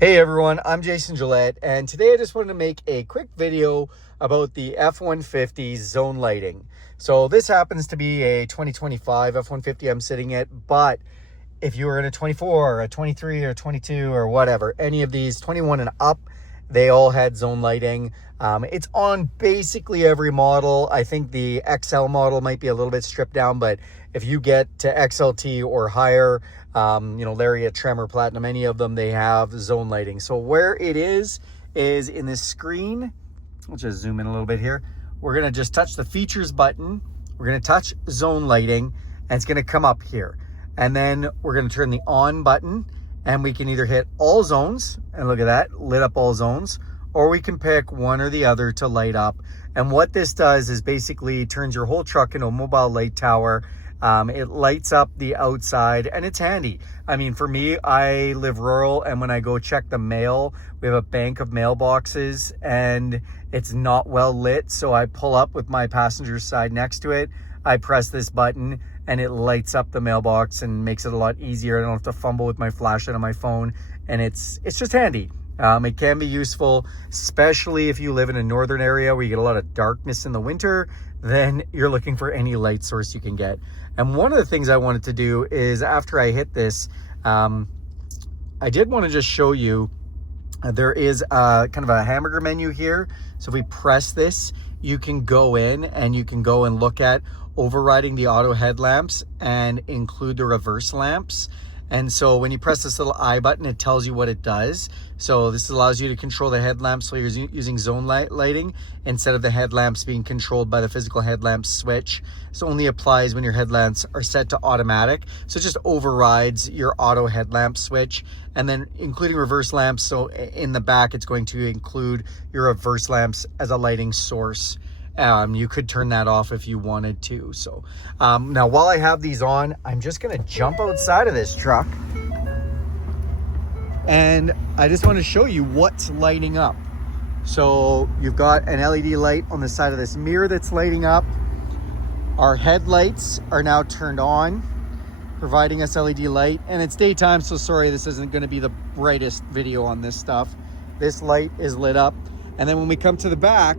Hey everyone, I'm Jason Gillett, and today I just wanted to make a quick video about the F-150 zone lighting. So this happens to be a 2025 F-150 I'm sitting at, but if you were in a 24, a 23, or 22, or whatever, any of these 21 and up, they all had zone lighting. It's on basically every model. I think the XL model might be a little bit stripped down, but if you get to XLT or higher, Lariat, Tremor, Platinum, any of them, they have zone lighting. So where it is in this screen. Let's just zoom in a little bit here. We're gonna just touch the features button. We're gonna touch zone lighting, and it's gonna come up here. And then we're gonna turn the on button, and we can either hit all zones, and look at that, lit up all zones, or we can pick one or the other to light up. And what this does is basically turns your whole truck into a mobile light tower. It lights up the outside, and it's handy. I mean, for me, I live rural, and when I go check the mail, we have a bank of mailboxes, and it's not well lit, so I pull up with my passenger side next to it. I press this button, and it lights up the mailbox and makes it a lot easier. I don't have to fumble with my flashlight on my phone, and it's just handy. It can be useful, especially if you live in a northern area where you get a lot of darkness in the winter. Then you're looking for any light source you can get. And one of the things I wanted to do is, after I hit this, I did want to just show you, there is kind of a hamburger menu here. So if we press this, you can go in and you can go and look at overriding the auto headlamps and include the reverse lamps. And so when you press this little I button, it tells you what it does. So this allows you to control the headlamps while you're using zone lighting, instead of the headlamps being controlled by the physical headlamp switch. This only applies when your headlamps are set to automatic. So it just overrides your auto headlamp switch. And then including reverse lamps. So in the back, it's going to include your reverse lamps as a lighting source. You could turn that off if you wanted to. So now, while I have these on, I'm just gonna jump outside of this truck, and I just want to show you what's lighting up. So you've got an LED light on the side of this mirror that's lighting up. Our headlights are now turned on, providing us LED light, and it's daytime, so sorry this isn't going to be the brightest video on this stuff. This light is lit up. And then when we come to the back,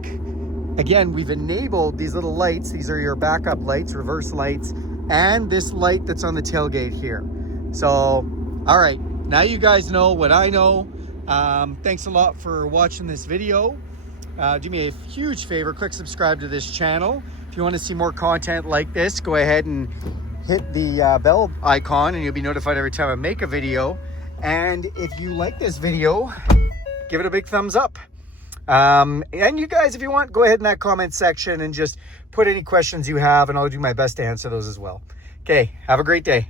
again, we've enabled these little lights. These are your backup lights, reverse lights, and this light that's on the tailgate here. So, all right, now you guys know what I know. Thanks a lot for watching this video. Do me a huge favor, click subscribe to this channel. If you want to see more content like this, go ahead and hit the bell icon, and you'll be notified every time I make a video. And if you like this video, give it a big thumbs up. And you guys, if you want, go ahead in that comment section and just put any questions you have, and I'll do my best to answer those as well. Okay, have a great day.